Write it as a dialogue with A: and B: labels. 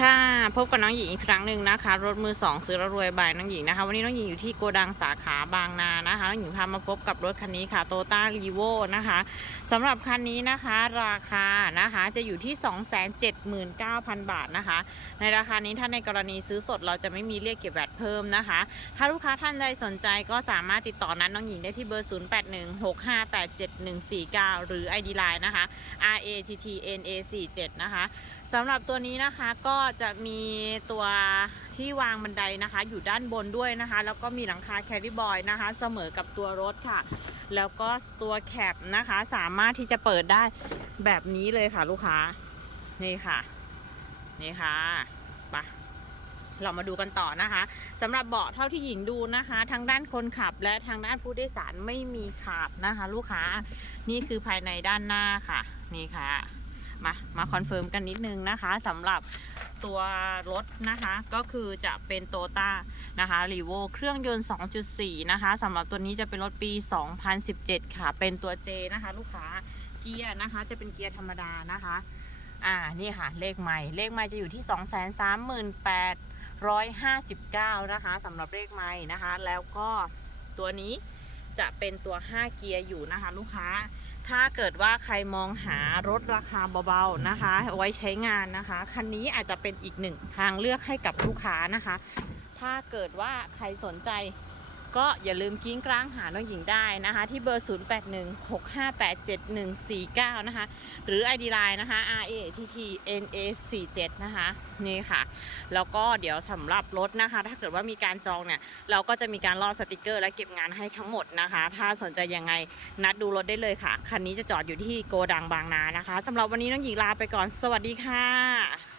A: ค่ะพบกับน้องหญิงอีกครั้งหนึ่งนะคะ รถมือสองซื้อแล้วรวยบายน้องหญิงนะคะ วันนี้น้องหญิงอยู่ที่โกดังสาขาบางนานะคะน้องหญิงพามาพบกับรถคันนี้ค่ะโตต้ารีโวนะคะสำหรับคันนี้นะคะราคานะคะจะอยู่ที่ 279,000 บาทนะคะ ในราคานี้ถ้าในกรณีซื้อสดเราจะไม่มีเรียกเก็บแวตเพิ่มนะคะ ถ้าลูกค้าท่านใดสนใจก็สามารถติดต่อนั้นน้องหญิงได้ที่เบอร์ 0816587149 หรือ ID Line นะคะ R A T T N A 47 นะคะสำหรับตัวนี้นะคะก็จะมีตัวที่วางบันไดนะคะ อยู่ด้านบนด้วยนะคะ แล้วก็มีหลังคาแคริบอยนะคะ เสมอกับตัวรถค่ะ แล้วก็ตัวแคปนะคะ สามารถที่จะเปิดได้แบบนี้เลยค่ะลูกค้า นี่ค่ะ นี่ค่ะไปะเรามาดูกันต่อนะคะสำหรับเบาะเท่าที่หญิงดูนะคะ ทางด้านคนขับและทางด้านผู้โดยสารไม่มีขาดนะคะ ลูกค้า นี่คือภายในด้านหน้าค่ะ นี่ค่ะ มามาคอนเฟิร์มกันนิดนึงนะคะสำหรับตัวรถนะคะก็คือจะเป็นโตต้านะคะรีโวเครื่องยนต์ 2.4 นะคะสำหรับตัวนี้จะเป็นรถปี 2017 ค่ะ เป็นตัว J นะคะ ลูกค้าเกียร์นะคะ จะเป็นเกียร์ธรรมดานะคะ อ่านี่ค่ะ เลขใหม่ เลขใหม่จะอยู่ที่ 238,159 นะคะสำหรับเลขใหม่นะคะ แล้วก็ตัวนี้จะเป็นตัว 5 เกียร์อยู่นะคะ ลูกค้า ถ้าเกิดว่าใครมองหารถราคาเบาๆนะคะเอาไว้ใช้งานนะคะ คันนี้อาจจะเป็นอีกหนึ่งทางเลือกให้กับลูกค้านะคะ ถ้าเกิดว่าใครสนใจ ก็อย่าลืมกิ้งกลางหาน้องหญิงได้นะคะ ที่เบอร์ 0816587149 นะคะ หรือ ID Line นะคะ R A T T N A 47นะคะ นี่ค่ะ แล้วก็เดี๋ยวสำหรับรถนะคะ ถ้าเกิดว่ามีการจองเนี่ย เราก็จะมีการลอสติกเกอร์ และเก็บงานให้ทั้งหมดนะคะ ถ้าสนใจยังไงนัดดูรถได้เลยค่ะ คันนี้จะจอดอยู่ที่โกดังบางนานะคะสำหรับวันนี้น้องหญิงลาไปก่อน สวัสดีค่ะ